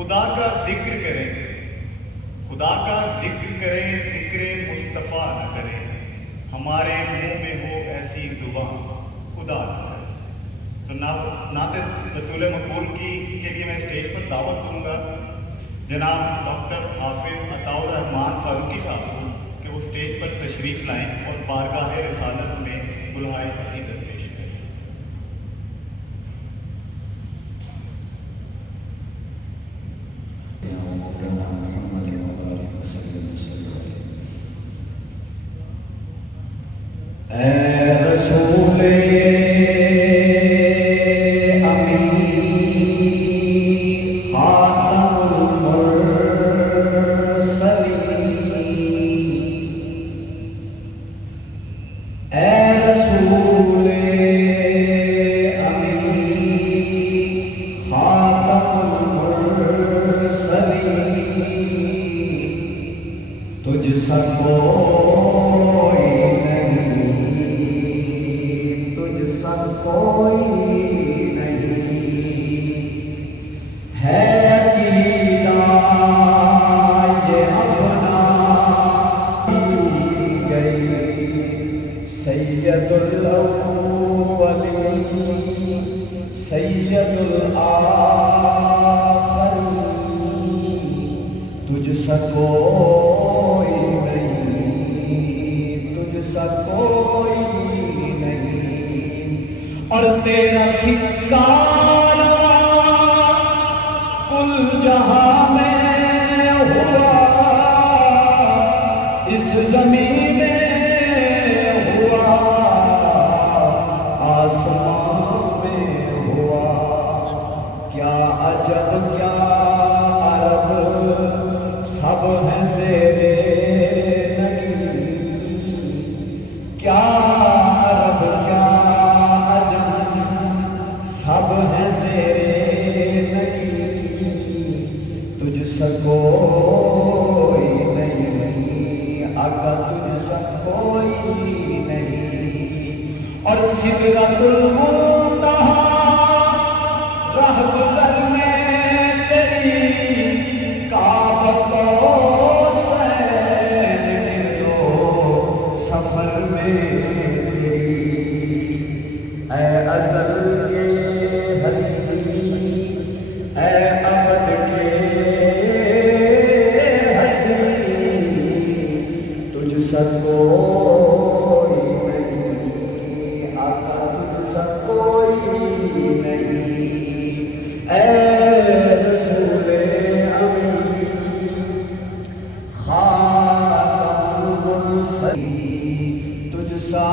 خدا کا ذکر کریں، خدا کا ذکر کریں، ذکر مصطفیٰ نہ کریں، ہمارے منہ میں ہو ایسی زبان خدا نہ کرے۔ تو نعت رسول مقبول کے لیے میں اسٹیج پر دعوت دوں گا جناب ڈاکٹر حافظ عطاء الرحمان فاروقی صاحب کو کہ وہ اسٹیج پر تشریف لائیں اور بارگاہ رسالت میں بلہائے عقیدت پیش کریں۔ اے رسول امین خاتم المرسلین، اے رسول امین خاتم المرسلین، تجھ سا کوئی سید الاولین سید الاخرین، تجھ سا کوئی نہیں، تجھ سا کوئی نہیں، اور تیرا سکہ کل جہاں میں ہوا، اس زمین میں عجب کیا عرب سب ہیں زیرے نگی، کیا عرب کیا عجب سب ہیں زیرے نگی، تجھ سا کوئی نہیں آقا، تجھ سا کوئی نہیں، اور سدرۃ المنتہا راہ گزر میں تیری کعبہ قوسین گردو سفر میں تیری، اے ازل کے ہستی، اے ابد کے ہستی، تجھ سا کوئی نہیں آقا، تجھ سا کوئی نہیں، اے رسول امین خاتم المرسلین، تجھ سا